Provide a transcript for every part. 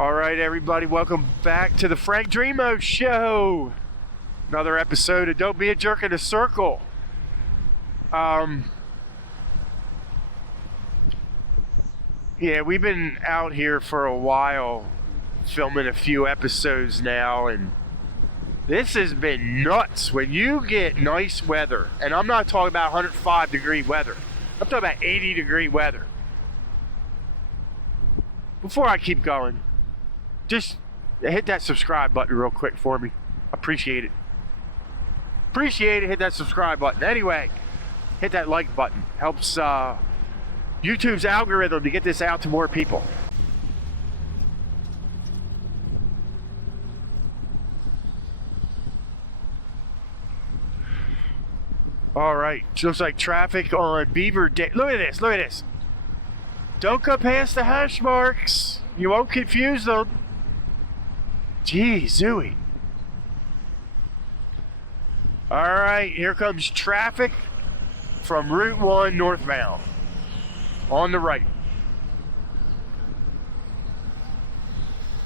All right, everybody, welcome back to the Frank Dreamo Show. Another episode of Don't Be a Jerk in a Circle. Yeah, we've been out here for a while filming a few episodes now, and this has been nuts. When you get nice weather, and I'm not talking about 105 degree weather, I'm talking about 80 degree weather. Before I keep going, just hit that subscribe button real quick for me. Appreciate it. Appreciate it. Hit that subscribe button. Anyway, hit that like button. Helps YouTube's algorithm to get this out to more people. All right. Looks like traffic on Beaver Dam. Look at this. Look at this. Don't go past the hash marks. You won't confuse them. Gee, zooey. All right, here comes traffic from Route 1 northbound on the right.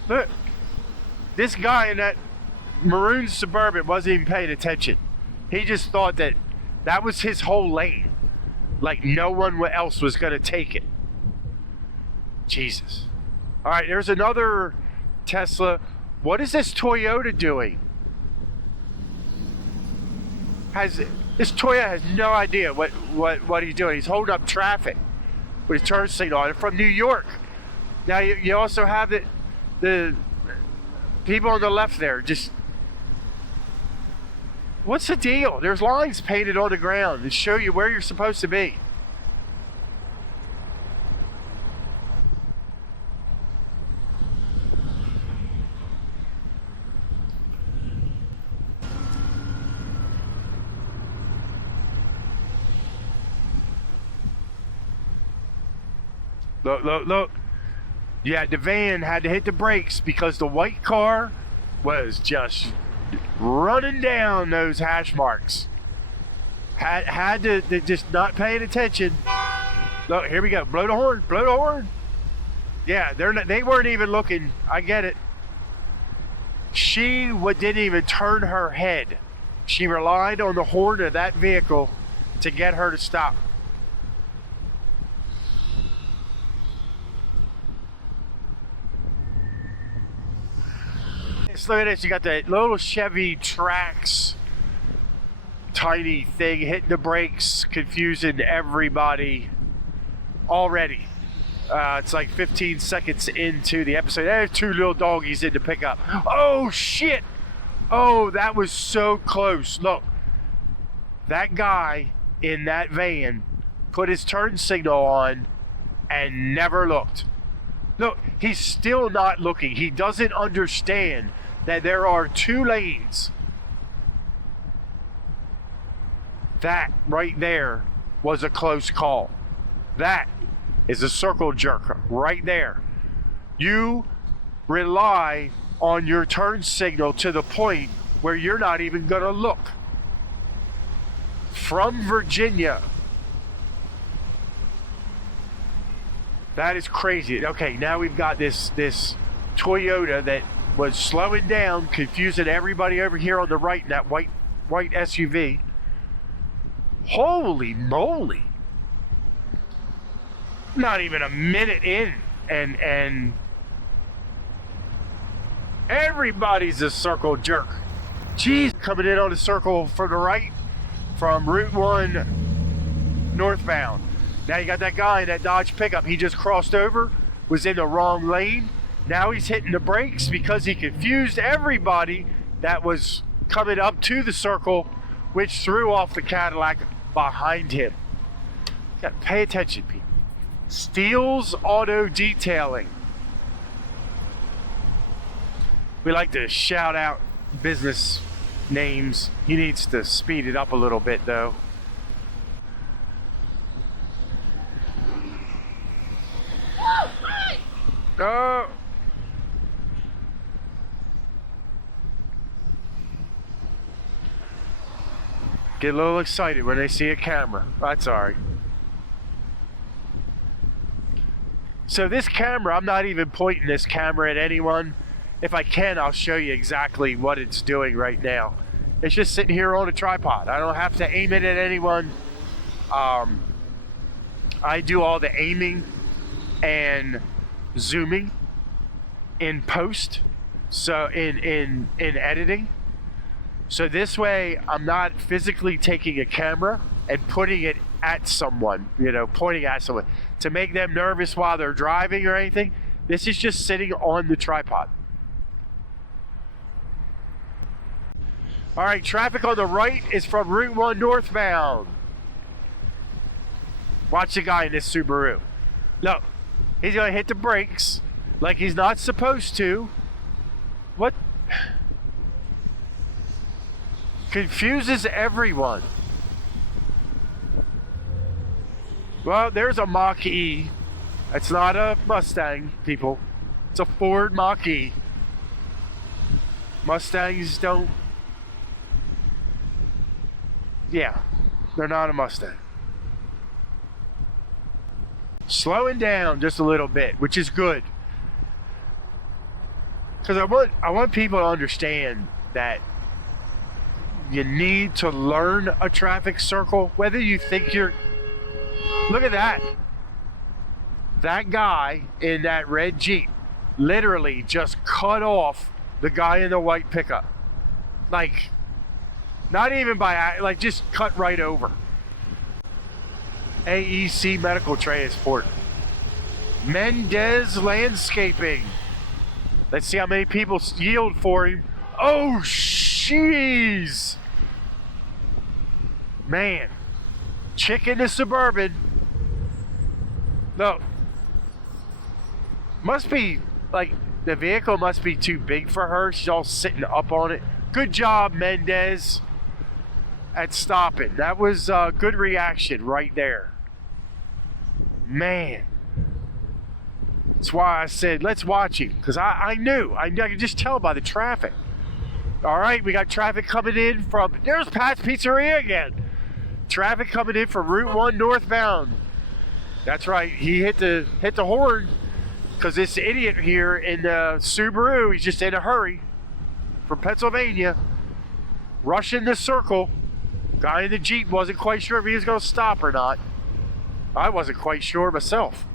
Look, this guy in that maroon Suburban wasn't even paying attention. He just thought that that was his whole lane. Like no one else was going to take it. Jesus. All right, there's another Tesla. What is this Toyota doing? This Toyota has no idea what he's doing. He's holding up traffic with his turn signal on it from New York. Now you also have the people on the left there. Just what's the deal? There's lines painted on the ground to show you where you're supposed to be. Look. Yeah, the van had to hit the brakes because the white car was just running down those hash marks. Had to just not paying attention. Look, here we go. Blow the horn. Blow the horn. Yeah, they weren't even looking. I get it. She didn't even turn her head. She relied on the horn of that vehicle to get her to stop. Look at this. You got that little Chevy Trax tiny thing hitting the brakes, confusing everybody already. It's like 15 seconds into the episode. There's two little doggies in the pickup. Oh, shit. Oh, that was so close. Look, that guy in that van put his turn signal on and never looked. Look, he's still not looking. He doesn't understand that there are two lanes. That right there was a close call. That is a circle jerk right there. You rely on your turn signal to the point where you're not even gonna look. From Virginia. That is crazy. Okay, now we've got this Toyota that was slowing down, confusing everybody over here on the right in that white SUV. Holy moly. Not even a minute in and everybody's a circle jerk. Jeez, coming in on the circle from the right from Route 1 northbound. Now you got that guy in that Dodge pickup. He just crossed over, was in the wrong lane. Now he's hitting the brakes because he confused everybody that was coming up to the circle, which threw off the Cadillac behind him. You gotta pay attention, people. Steele's Auto Detailing. We like to shout out business names. He needs to speed it up a little bit, though. Oh. Get a little excited when they see a camera. That's all right. So this camera, I'm not even pointing this camera at anyone. If I can, I'll show you exactly what it's doing right now. It's just sitting here on a tripod. I don't have to aim it at anyone. I do all the aiming and zooming in post, so in editing. So this way, I'm not physically taking a camera and putting it at someone, pointing at someone to make them nervous while they're driving or anything. This is just sitting on the tripod. All right, traffic on the right is from Route 1 northbound. Watch the guy in this Subaru. Look, he's gonna hit the brakes like he's not supposed to. What? Confuses everyone. Well, there's a Mach-E. It's not a Mustang, people. It's a Ford Mach-E. Mustangs don't... Yeah, they're not a Mustang. Slowing down just a little bit, which is good. Because I want people to understand that you need to learn a traffic circle, whether you think you're... Look at that. That guy in that red Jeep literally just cut off the guy in the white pickup. Like, not even by, like, just cut right over. AEC Medical Transport. Mendez Landscaping. Let's see how many people yield for him. Oh, jeez. Man. Chick in the Suburban. No. Must be, like, the vehicle must be too big for her. She's all sitting up on it. Good job, Mendez, at stopping. That was a good reaction right there. Man. That's why I said, let's watch him. Because I knew. I could just tell by the traffic. All right, we got traffic coming in from... There's Pat's Pizzeria again. Traffic coming in from Route 1 northbound. That's right. He hit the horn because this idiot here in the Subaru, he's just in a hurry from Pennsylvania, rushing the circle. Guy in the Jeep wasn't quite sure if he was going to stop or not. I wasn't quite sure myself.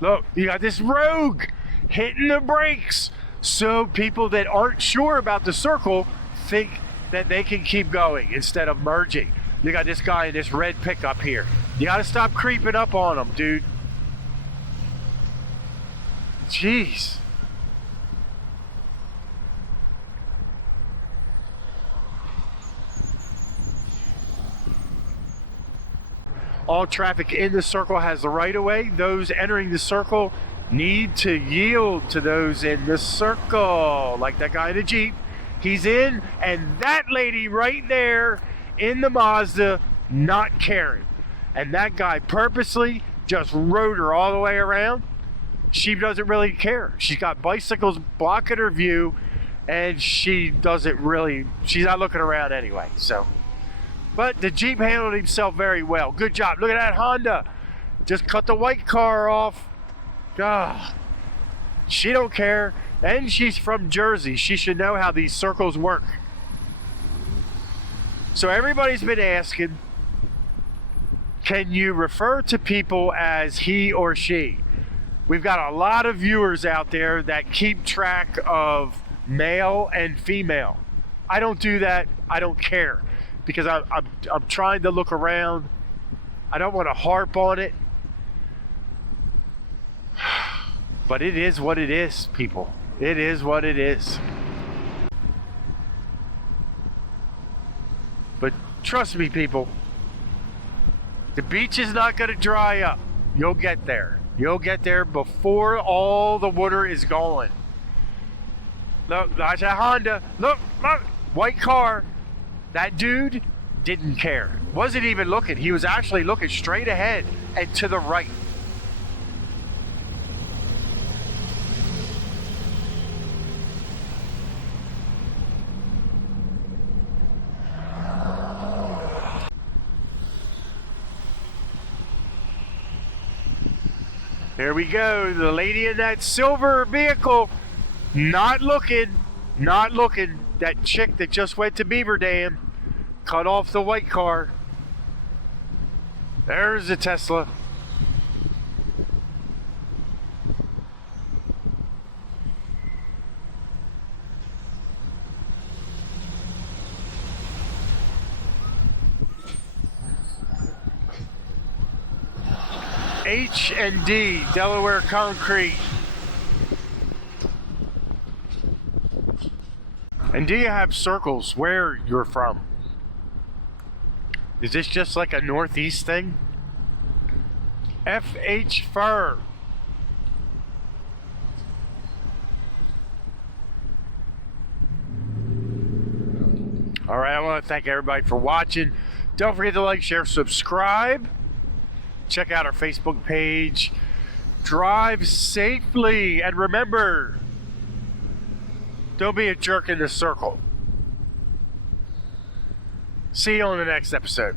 Look, you got this rogue hitting the brakes so people that aren't sure about the circle think that they can keep going instead of merging. You got this guy in this red pickup here. You got to stop creeping up on him, dude. Jeez. All traffic in the circle has the right of way. Those entering the circle need to yield to those in the circle. Like that guy in the Jeep. He's in, and that lady right there in the Mazda not caring. And that guy purposely just rode her all the way around. She doesn't really care. She's got bicycles blocking her view, and she's not looking around anyway, so. But the Jeep handled himself very well. Good job. Look at that Honda. Just cut the white car off. God. She don't care. And she's from Jersey. She should know how these circles work. So everybody's been asking, can you refer to people as he or she? We've got a lot of viewers out there that keep track of male and female. I don't do that. I don't care. Because I'm trying to look around. I don't want to harp on it. But it is what it is, people. It is what it is. But trust me, people. The beach is not going to dry up. You'll get there. You'll get there before all the water is gone. Look, that's a Honda. Look, white car. That dude didn't care. Wasn't even looking. He was actually looking straight ahead and to the right. Here we go. The lady in that silver vehicle. Not looking. Not looking. That chick that just went to Beaver Dam. Cut off the white car. There's the Tesla. H&D, Delaware Concrete. And do you have circles where you're from? Is this just like a Northeast thing? FH Fur. Alright, I want to thank everybody for watching. Don't forget to like, share, subscribe. Check out our Facebook page. Drive safely. And remember, don't be a jerk in the circle. See you on the next episode.